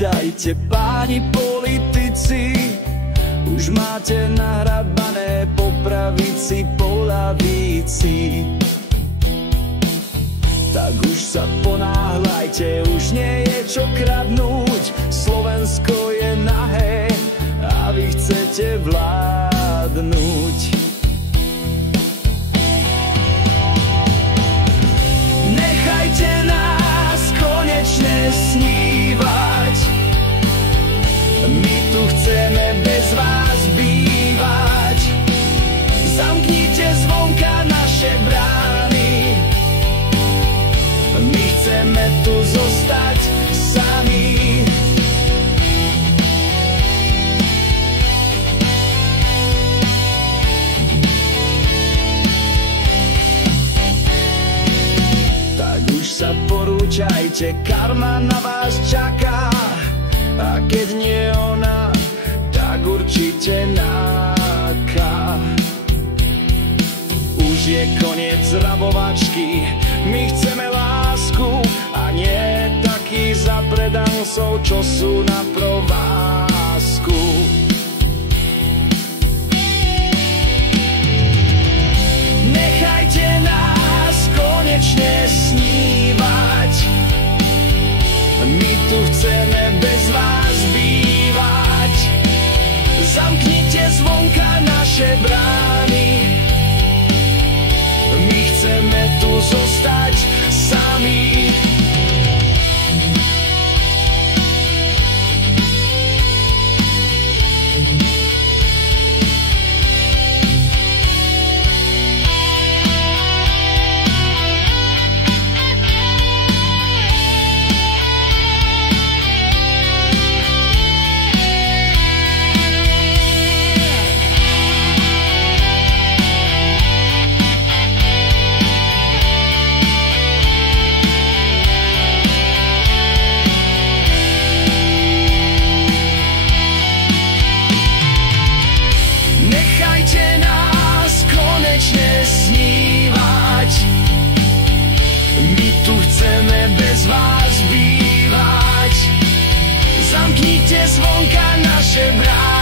porúčajte, páni politici. Už máte nahrabané po pravici, po ľavici. Tak už sa ponáhľajte, už nie je čo kradnúť. Slovensko je nahé a vy chcete vládnuť. Nechajte nás konečne snívať. My tu chceme bez vás bývať. Zamknite zvonka naše brány. My chceme tu zostať sami. Tak už sa porúčajte, karma na vás čaká. A keď nie ona, tak určite náka. Už je koniec rabovačky, my chceme lásku a nie takých zapredancov, čo sú na provázku. Nechajte nás konečne snívať. My tu chceme bez vás bývať. Zamknite zvonka naše brány. My chceme tu zostať sami. Bez vás bývať. Zamknite zvonka naše brány.